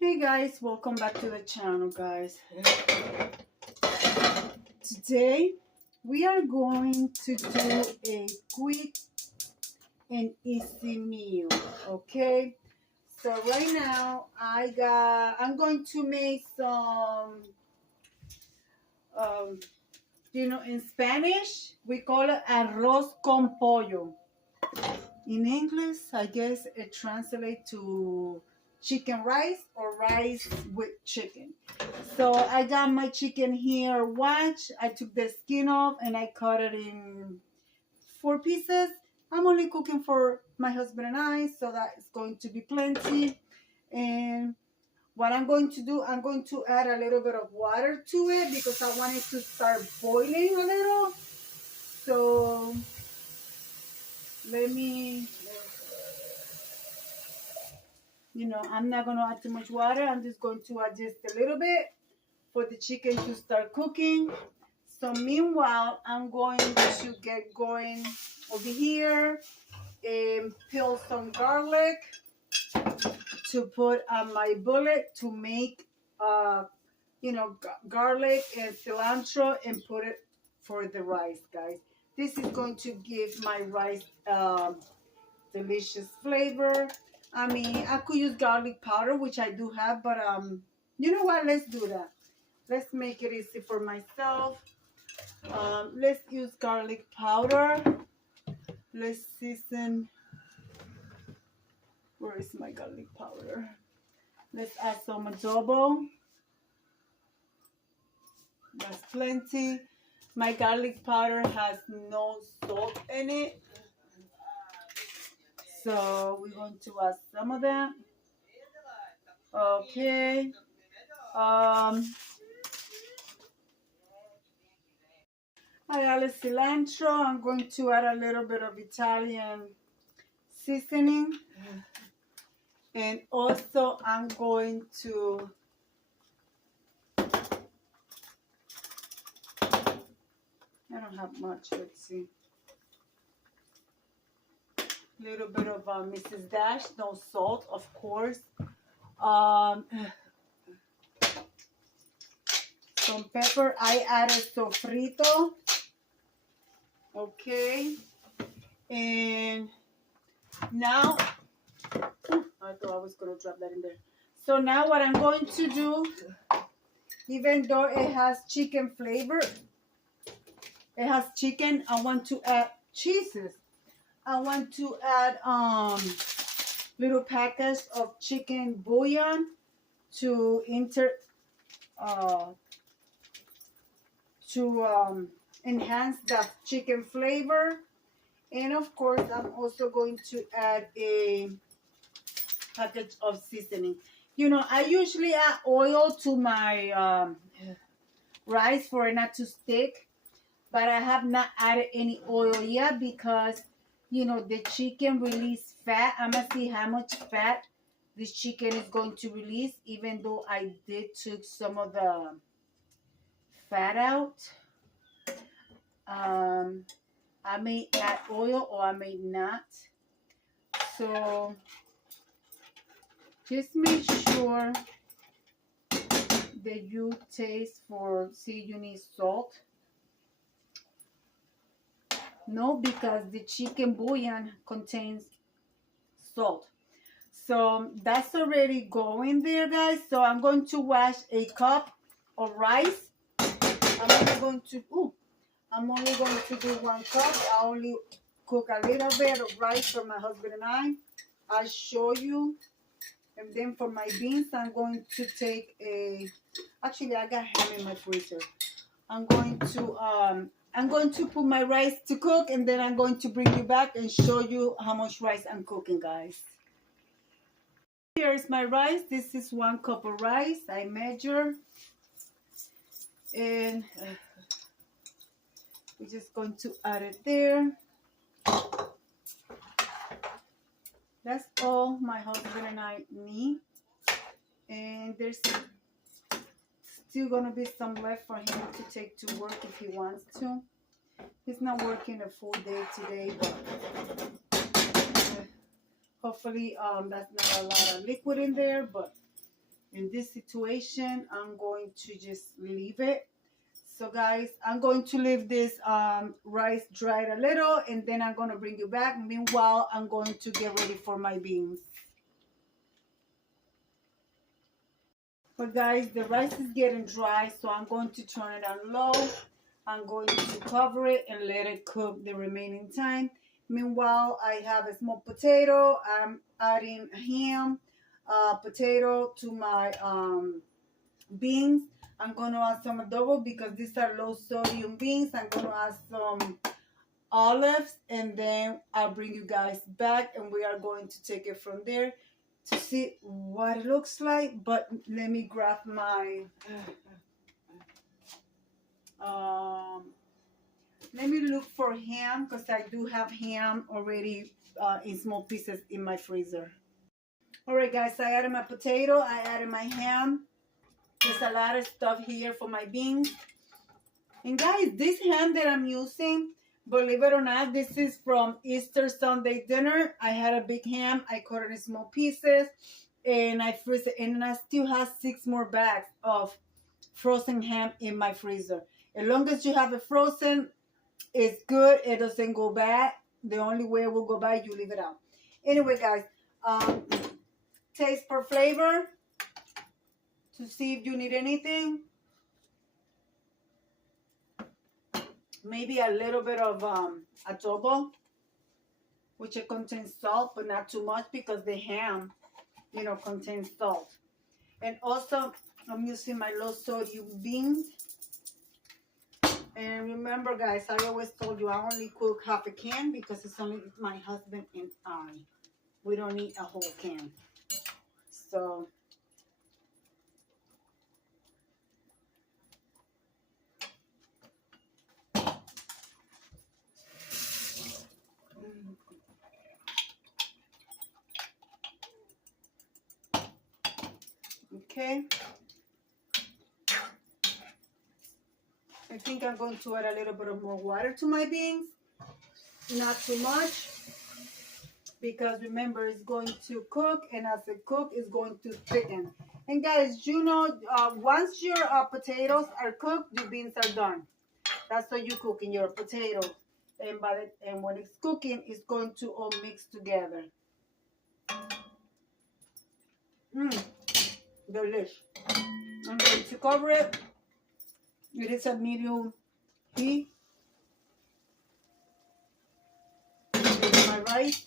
Hey guys, welcome back to the channel, guys. Today we are going to do a quick and easy meal, okay? So right now I'm going to make some in Spanish we call it arroz con pollo. In English, I guess it translates to chicken rice or rice with chicken. So I got my chicken here washed. I took the skin off and I cut it in 4 pieces. I'm only cooking for my husband and I, so that is going to be plenty. And what I'm going to do, I'm going to add a little bit of water to it because I want it to start boiling a little. So let me, I'm not going to add too much water. I'm just going to add just a little bit for the chicken to start cooking. So meanwhile, I'm going to get going over here and peel some garlic to put on my bullet to make, garlic and cilantro and put it for the rice, guys. This is going to give my rice delicious flavor. I mean, I could use garlic powder, which I do have, but you know what? Let's do that. Let's make it easy for myself. Let's use garlic powder. Let's season. Where is my garlic powder? Let's add some adobo. That's plenty. My garlic powder has no salt in it. So we're going to add some of that. Okay. I added cilantro. I'm going to add a little bit of Italian seasoning. And also I'm going to I don't have much, let's see. Little bit of Mrs. Dash, no salt, of course. Some pepper. I added sofrito. Okay. And now, I thought I was going to drop that in there. So now what I'm going to do, even though it has chicken flavor, it has chicken, I want to add cheeses. I want to add little packets of chicken bouillon to enhance the chicken flavor. And of course, I'm also going to add a package of seasoning. You know, I usually add oil to my rice for it not to stick, but I have not added any oil yet because, you know, the chicken release fat. I'm going to see how much fat this chicken is going to release, even though I did took some of the fat out. I may add oil or I may not. So just make sure that you taste for, see you need salt. No, because the chicken bouillon contains salt. So that's already going there, guys. So I'm going to wash a cup of rice. I'm only going to do 1 cup. I only cook a little bit of rice for my husband and I. I'll show you. And then for my beans, I'm going to take actually I got ham in my freezer. I'm going to put my rice to cook, and then I'm going to bring you back and show you how much rice I'm cooking, guys. Here's my rice. This is 1 cup of rice. I measure. And we're just going to add it there. That's all my husband and I need. And there's still going to be some left for him to take to work if he wants to. He's not working a full day today, but hopefully that's not a lot of liquid in there, but in this situation, I'm going to just leave it. So guys, I'm going to leave this rice dried a little, and then I'm going to bring you back. Meanwhile, I'm going to get ready for my beans. But guys, the rice is getting dry, so I'm going to turn it on low. I'm going to cover it and let it cook the remaining time. Meanwhile, I have a small potato. I'm adding ham, potato to my beans. I'm going to add some adobo because these are low sodium beans. I'm going to add some olives, and then I'll bring you guys back, and we are going to take it from there to see what it looks like. But let me grab my let me look for ham, because I do have ham already in small pieces in my freezer. All right guys, I added my potato, I added my ham. There's a lot of stuff here for my beans. And guys, this ham that I'm using, believe it or not, this is from Easter Sunday dinner. I had a big ham, I cut it in small pieces, and I freeze it, and I still have 6 more bags of frozen ham in my freezer. As long as you have it frozen, it's good. It doesn't go bad. The only way it will go bad, you leave it out. Anyway, guys, taste for flavor to see if you need anything. Maybe a little bit of adobo, which it contains salt, but not too much because the ham, you know, contains salt. And also, I'm using my low sodium beans. And remember, guys, I always told you I only cook half a can because it's only my husband and I. We don't need a whole can. So, okay. I think I'm going to add a little bit of more water to my beans. Not too much, because remember, it's going to cook, and as it cooks, it's going to thicken. And guys, you know, once your potatoes are cooked, your beans are done. That's what you cook in your potatoes. And when it's cooking, it's going to all mix together. Delicious. I'm going to cover it. It is a medium heat. Here's my rice.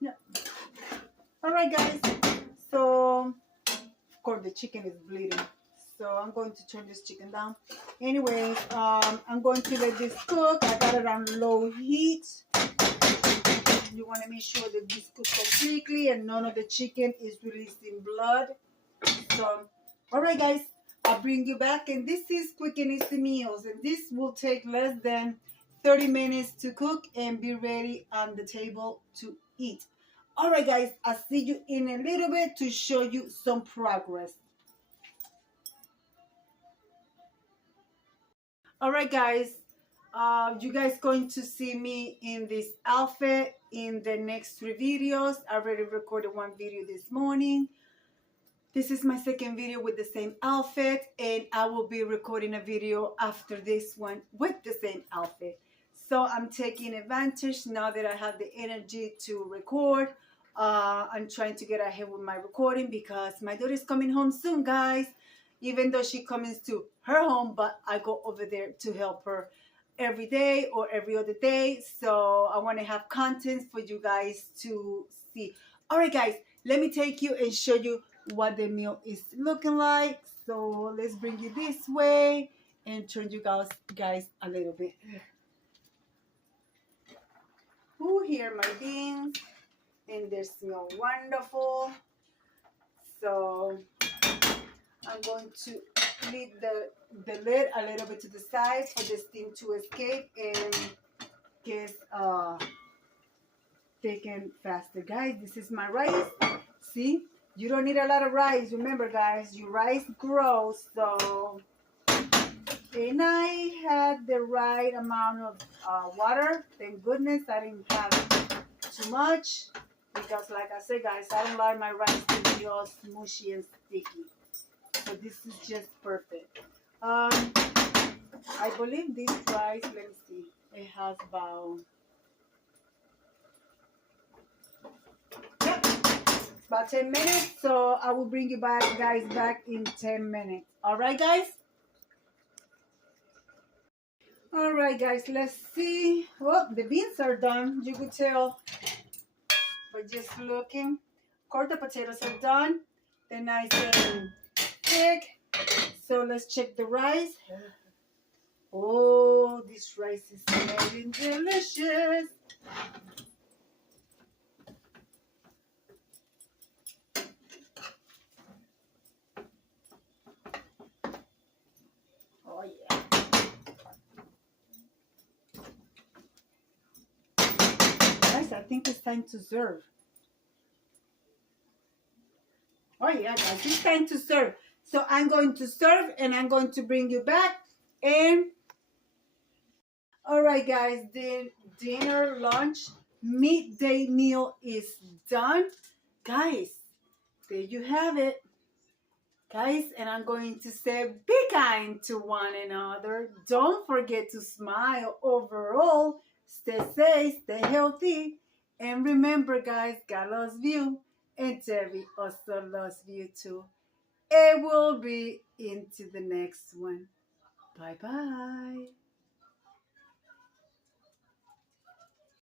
Yeah. All right, guys. So, of course, the chicken is bleeding. So I'm going to turn this chicken down. Anyways, I'm going to let this cook. I got it on low heat. You want to make sure that this cooks completely and none of the chicken is releasing blood. So, all right, guys, I'll bring you back. And this is quick and easy meals. And this will take less than 30 minutes to cook and be ready on the table to eat. All right, guys, I'll see you in a little bit to show you some progress. All right, guys, you guys going to see me in this outfit in the next 3 videos. I already recorded 1 video this morning. This is my second video with the same outfit, and I will be recording a video after this one with the same outfit. So I'm taking advantage now that I have the energy to record. I'm trying to get ahead with my recording because my daughter is coming home soon, guys. Even though she comes to her home, but I go over there to help her every day or every other day. So I want to have content for you guys to see. All right, guys, let me take you and show you what the meal is looking like. So let's bring you this way and turn you guys a little bit. Ooh, here are my beans, and they smell wonderful. So I'm going to leave the lid a little bit to the side for the steam to escape and get thickened faster. Guys, this is my rice. See, you don't need a lot of rice. Remember, guys, your rice grows. So, and I had the right amount of water. Thank goodness I didn't have too much because, like I said, guys, I don't like my rice to be all smushy and sticky. So this is just perfect. I believe this rice, let me see, it has about, yep, about 10 minutes. So I will bring you back, guys, back in 10 minutes. All right, guys? All right, guys, let's see. Well, the beans are done. You could tell by just looking. Of course, the potatoes are done. They're nice and thick. So let's check the rice. Oh, this rice is smelling delicious. Oh, yeah. Guys, I think it's time to serve. Oh, yeah, guys, it's time to serve. So I'm going to serve and I'm going to bring you back. And, all right, guys, the dinner, lunch, midday meal is done. Guys, there you have it. Guys, and I'm going to say be kind to one another. Don't forget to smile overall. Stay safe, stay healthy. And remember, guys, God loves you. And Terry also loves you too. And we'll be into the next one. Bye-bye.